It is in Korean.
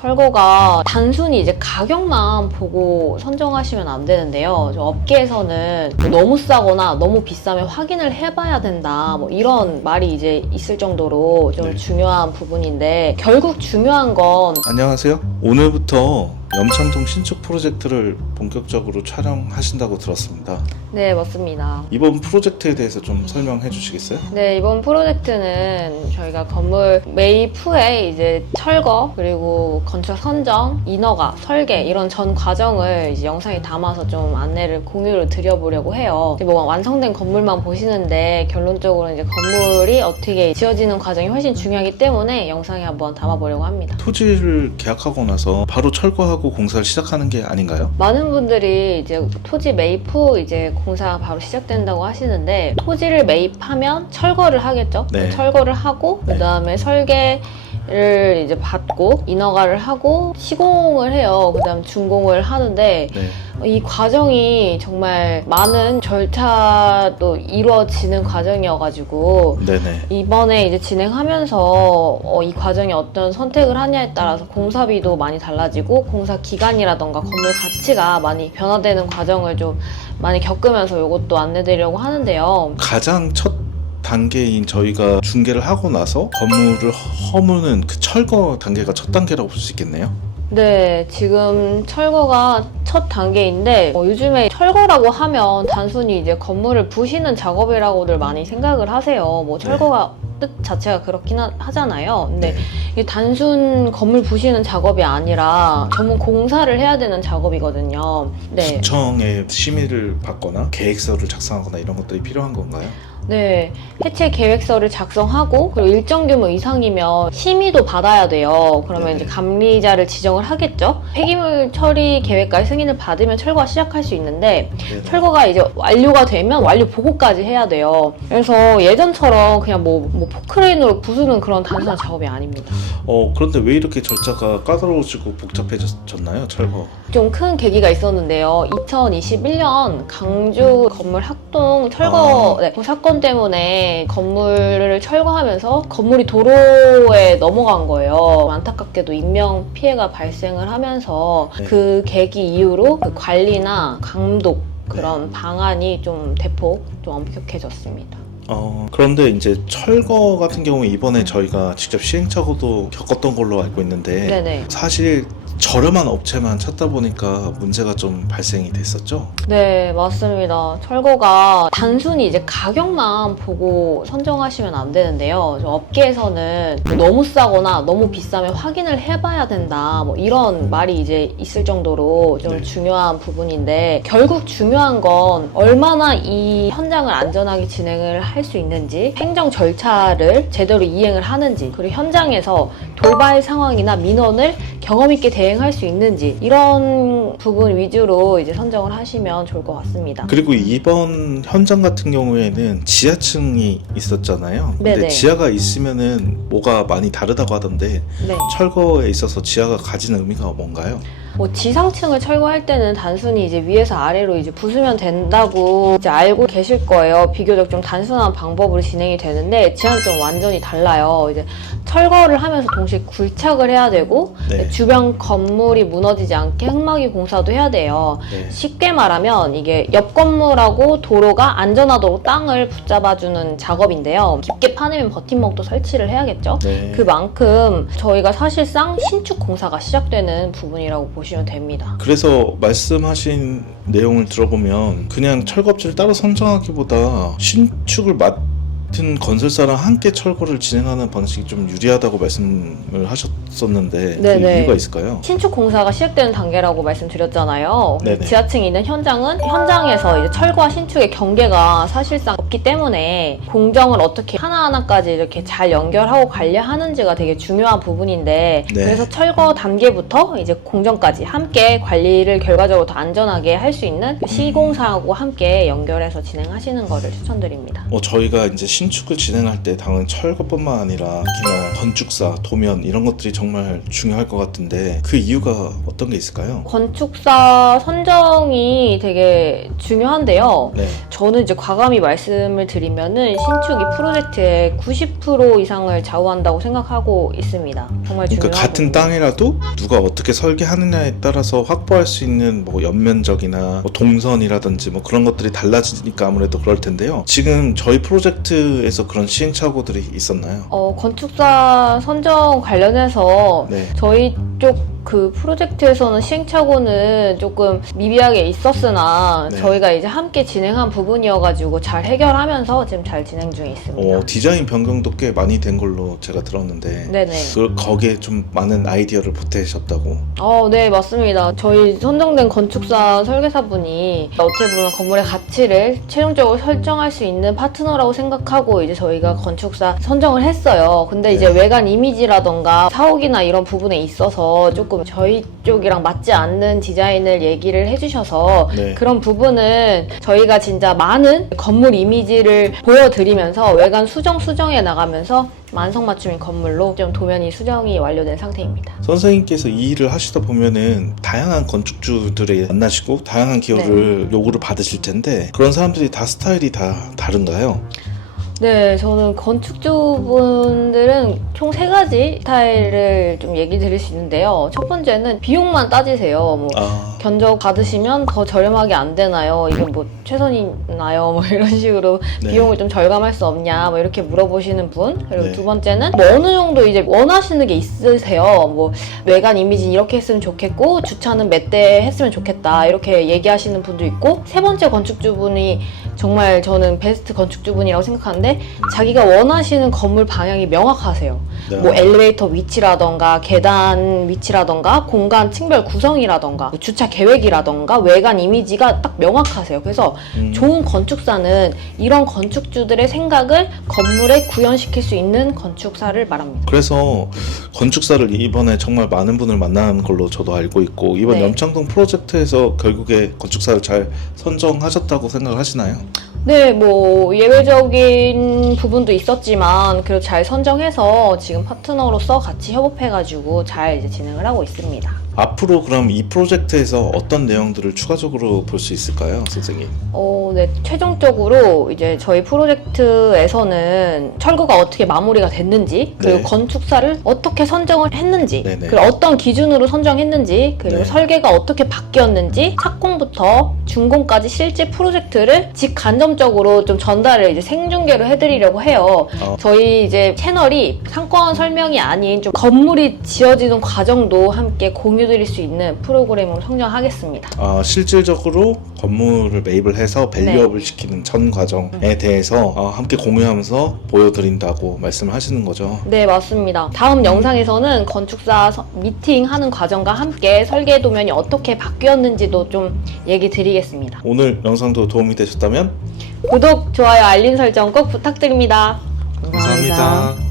철거가 단순히 이제 가격만 보고 선정하시면 안 되는데요. 업계에서는 너무 싸거나 너무 비싸면 확인을 해봐야 된다, 뭐 이런 말이 이제 있을 정도로 좀 네. 중요한 부분인데, 결국 중요한 건 안녕하세요. 오늘부터 염창동 신축 프로젝트를 본격적으로 촬영하신다고 들었습니다. 네, 맞습니다. 이번 프로젝트에 대해서 좀 설명해 주시겠어요? 네, 이번 프로젝트는 저희가 건물 매입 후에 이제 철거, 그리고 건축 선정, 인허가, 설계 이런 전 과정을 이제 영상에 담아서 좀 안내를 공유를 드려보려고 해요. 뭐 완성된 건물만 보시는데 결론적으로 이제 건물이 어떻게 지어지는 과정이 훨씬 중요하기 때문에 영상에 한번 담아보려고 합니다. 토지를 계약하고 나서 바로 철거하고 공사를 시작하는 게 아닌가요? 많은 분들이 이제 토지 매입 후 이제 공사가 바로 시작된다고 하시는데, 토지를 매입하면 철거를 하겠죠. 네. 철거를 하고 네. 그다음에 설계를 이제 받고 인허가를 하고 시공을 해요. 그다음 준공을 하는데, 네. 이 과정이 정말 많은 절차도 이루어지는 과정이어가지고 네네. 이번에 이제 진행하면서 이 과정에 어떤 선택을 하냐에 따라서 공사비도 많이 달라지고 공사 기간이라던가 건물 가치가 많이 변화되는 과정을 좀 많이 겪으면서 이것도 안내드리려고 하는데요. 가장 첫 단계인 저희가 중개를 하고 나서 건물을 허무는 그 철거 단계가 첫 단계라고 볼 수 있겠네요. 네, 지금 철거가 첫 단계인데, 요즘에 철거라고 하면 단순히 이제 건물을 부시는 작업이라고들 많이 생각을 하세요. 뭐 철거가 뜻 자체가 그렇긴 하잖아요. 근데 네. 이게 단순 건물 부시는 작업이 아니라 전문 공사를 해야 되는 작업이거든요. 네. 구청의 심의를 받거나 계획서를 작성하거나 이런 것들이 필요한 건가요? 네, 해체 계획서를 작성하고, 그리고 일정 규모 이상이면 심의도 받아야 돼요. 그러면 네네. 이제 감리자를 지정을 하겠죠. 폐기물 처리 계획까지 승인을 받으면 철거가 시작할 수 있는데, 네네. 철거가 이제 완료가 되면 완료 보고까지 해야 돼요. 그래서 예전처럼 그냥 뭐 포크레인으로 부수는 그런 단순한 작업이 아닙니다. 그런데 왜 이렇게 절차가 까다로워지고 복잡해졌나요? 철거. 좀 큰 계기가 있었는데요. 2021년 강주 건물 학동 철거 그 사건 때문에 건물을 철거하면서 건물이 도로에 넘어간 거예요. 안타깝게도 인명 피해가 발생을 하면서 네. 그 계기 이후로 그 관리나 감독 그런 방안이 좀 대폭 좀 엄격해졌습니다. 그런데 이제 철거 같은 경우에 이번에 저희가 직접 시행착오도 겪었던 걸로 알고 있는데 네네. 사실 저렴한 업체만 찾다 보니까 문제가 좀 발생이 됐었죠? 네, 맞습니다. 철거가 단순히 이제 가격만 보고 선정하시면 안 되는데요. 업계에서는 너무 싸거나 너무 비싸면 확인을 해봐야 된다, 뭐 이런 말이 이제 있을 정도로 좀 네. 중요한 부분인데, 결국 중요한 건 얼마나 이 현장을 안전하게 진행을 할 수 있는지, 행정 절차를 제대로 이행을 하는지, 그리고 현장에서 돌발 상황이나 민원을 경험 있게 대응할 수 있는지, 이런 부분 위주로 이제 선정을 하시면 좋을 것 같습니다. 그리고 이번 현장 같은 경우에는 지하층이 있었잖아요. 근데 네네. 지하가 있으면은 뭐가 많이 다르다고 하던데 네. 철거에 있어서 지하가 가진 의미가 뭔가요? 뭐 지상층을 철거할 때는 단순히 이제 위에서 아래로 이제 부수면 된다고 이제 알고 계실 거예요. 비교적 좀 단순한 방법으로 진행이 되는데, 지하는 좀 완전히 달라요. 이제 철거를 하면서 동시에 굴착을 해야 되고, 네. 주변 건물이 무너지지 않게 흙막이 공사도 해야 돼요. 네. 쉽게 말하면 이게 옆 건물하고 도로가 안전하도록 땅을 붙잡아주는 작업인데요. 깊게 파내면 버팀목도 설치를 해야겠죠. 네. 그만큼 저희가 사실상 신축 공사가 시작되는 부분이라고 보시면 됩니다. 그래서 말씀하신 내용을 들어보면 그냥 철거업체를 따로 선정하기보다 신축을 맡은 건설사랑 함께 철거를 진행하는 방식이 좀 유리하다고 말씀을 하셨었는데 그 네네. 이유가 있을까요? 신축 공사가 시작되는 단계라고 말씀드렸잖아요. 네네. 지하층에 있는 현장은 현장에서 이제 철거와 신축의 경계가 사실상 없기 때문에 공정을 어떻게 하나하나까지 이렇게 잘 연결하고 관리하는지가 되게 중요한 부분인데, 네. 그래서 철거 단계부터 이제 공정까지 함께 관리를 결과적으로 더 안전하게 할 수 있는 시공사하고 함께 연결해서 진행하시는 거를 추천드립니다. 저희가 이제 신축을 진행할 때 당연히 철거뿐만 아니라 특히나 건축사, 도면 이런 것들이 정말 중요할 것 같은데 그 이유가 어떤 게 있을까요? 건축사 선정이 되게 중요한데요. 네. 저는 이제 과감히 말씀을 드리면은 신축이 프로젝트의 90% 이상을 좌우한다고 생각하고 있습니다. 정말 그러니까 중요하고. 같은 땅이라도 누가 어떻게 설계하느냐에 따라서 확보할 수 있는 뭐 연면적이나 뭐 동선이라든지 뭐 그런 것들이 달라지니까 아무래도 그럴 텐데요. 지금 저희 프로젝트에서 그런 시행착오들이 있었나요? 건축사 선정 관련해서 네. 저희 쪽 그 프로젝트에서는 시행착오는 조금 미비하게 있었으나 네. 저희가 이제 함께 진행한 부분이어가지고 잘 해결하면서 지금 잘 진행 중에 있습니다. 디자인 변경도 꽤 많이 된 걸로 제가 들었는데 네네. 거기에 좀 많은 아이디어를 보태셨다고. 네, 맞습니다. 저희 선정된 건축사 설계사분이 어떻게 보면 건물의 가치를 최종적으로 설정할 수 있는 파트너라고 생각하고 이제 저희가 건축사 선정을 했어요. 근데 이제 외관 이미지라던가 사옥이나 이런 부분에 있어서 조금 저희 쪽이랑 맞지 않는 디자인을 얘기를 해주셔서 네. 그런 부분은 저희가 진짜 많은 건물 이미지를 보여드리면서 외관 수정해 나가면서 만성맞춤인 건물로 좀 도면이 수정이 완료된 상태입니다. 선생님께서 이 일을 하시다 보면은 다양한 건축주들을 만나시고 다양한 기호를 요구를 받으실 텐데 그런 사람들이 다 스타일이 다 다른가요? 네, 저는 건축주분들은 총 3가지 스타일을 좀 얘기 드릴 수 있는데요. 첫 번째는 비용만 따지세요. 뭐 견적 받으시면 더 저렴하게 안 되나요? 이게 뭐 최선이 나요? 뭐 이런 식으로 네. 비용을 좀 절감할 수 없냐? 뭐 이렇게 물어보시는 분. 그리고 네. 두 번째는 뭐 어느 정도 이제 원하시는 게 있으세요. 뭐 외관 이미지 이렇게 했으면 좋겠고 주차는 몇 대 했으면 좋겠다. 이렇게 얘기하시는 분도 있고 세 번째 건축주분이 정말 저는 베스트 건축주분이라고 생각하는데 자기가 원하시는 건물 방향이 명확하세요. 네. 뭐 엘리베이터 위치라던가 계단 위치라던가 공간 층별 구성이라던가 뭐 주차 계획이라던가 외관 이미지가 딱 명확하세요. 그래서 좋은 건축사는 이런 건축주들의 생각을 건물에 구현시킬 수 있는 건축사를 말합니다. 그래서 건축사를 이번에 정말 많은 분을 만난 걸로 저도 알고 있고 이번 네. 염창동 프로젝트에서 결국에 건축사를 잘 선정하셨다고 생각하시나요? 네, 뭐 예외적인 부분도 있었지만 그래도 잘 선정해서 지금 파트너로서 같이 협업해가지고 잘 이제 진행을 하고 있습니다. 앞으로 그럼 이 프로젝트에서 어떤 내용들을 추가적으로 볼 수 있을까요, 선생님? 네, 최종적으로 이제 저희 프로젝트에서는 철거가 어떻게 마무리가 됐는지, 그리고 네. 건축사를 어떻게 선정을 했는지, 네네. 그리고 어떤 기준으로 선정했는지, 그리고 네. 설계가 어떻게 바뀌었는지, 착공부터 준공까지 실제 프로젝트를 직간접적으로 좀 전달을 이제 생중계로 해드리려고 해요. 저희 이제 채널이 상권 설명이 아닌 좀 건물이 지어지는 과정도 함께 공유드릴 수 있는 프로그램으로 성장하겠습니다. 실질적으로 건물을 매입을 해서 밸류업을 네. 시키는 전 과정에 대해서 함께 공유하면서 보여드린다고 말씀을 하시는 거죠. 네, 맞습니다. 다음 영상에서는 건축사 미팅하는 과정과 함께 설계 도면이 어떻게 바뀌었는지도 좀 얘기 드리겠습니다. 오늘 영상도 도움이 되셨다면 구독, 좋아요, 알림 설정 꼭 부탁드립니다. 감사합니다.